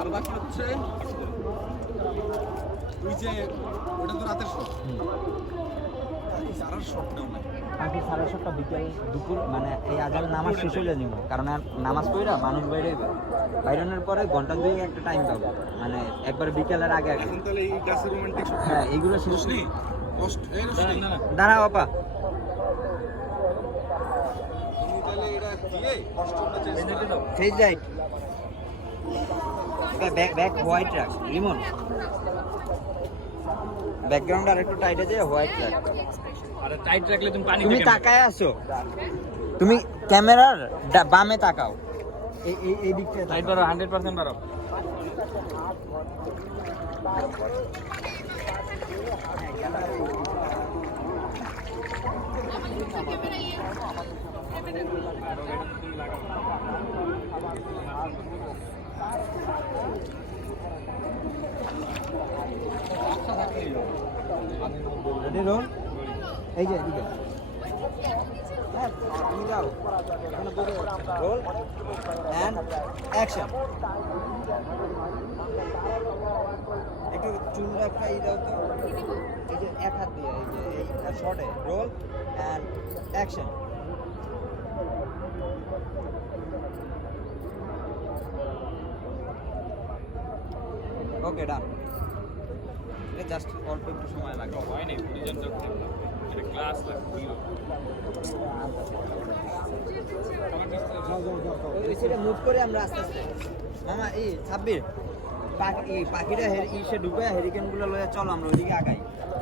আর বাকি হচ্ছে ওই যে ওটা তো রাতের শট বাকি বিকেল দুপুর মানে এই আজান নামাজ শেষ হইলে নিব। কারণ আর নামাজ পড়া মানুষ বাইরে বাইরানোর পরে ঘণ্টা দুই একটা টাইম পাবো। মানে একবার বিকেলের আগে আগে। তাহলে এই গাছের রোমান্টিক হ্যাঁ এইগুলো শেষ রোশনি কষ্ট এই দাঁড়াও আপা। তুমি তাহলে এটা দিয়ে কষ্টটা চেঞ্জ করো। Face light back back white রাখ রিমন। ব্যাকগ্রাউন্ড আর একটু টাইট আছে হোয়াইট রাখ আরে টাইট রাখলে তুমি পানি তুমি তাকায় আছো? তুমি ক্যামেরার বামে তাকাও। এই এই এই দিক থেকে টাইট তাকাও। বারো হান্ড্রেড পার্সেন্ট বারো এই যে এদিকে রোল অ্যান্ড অ্যাকশন একটু চুল একটা দাও তো। এই যে, এক হাত এই যে, এই শর্টে roll and action okay done এটা জাস্ট অল্প একটু সময় লাগবে। হয় নাই পরিজন যখন এটা লাগবে মুভ করে আমরা আস্তে আস্তে মামা এই ছাব্বির পাখি হের- ইসে ঢুকে হেরিকেনগুলো লয়ে চলো আমরা ওইদিকে আগাই।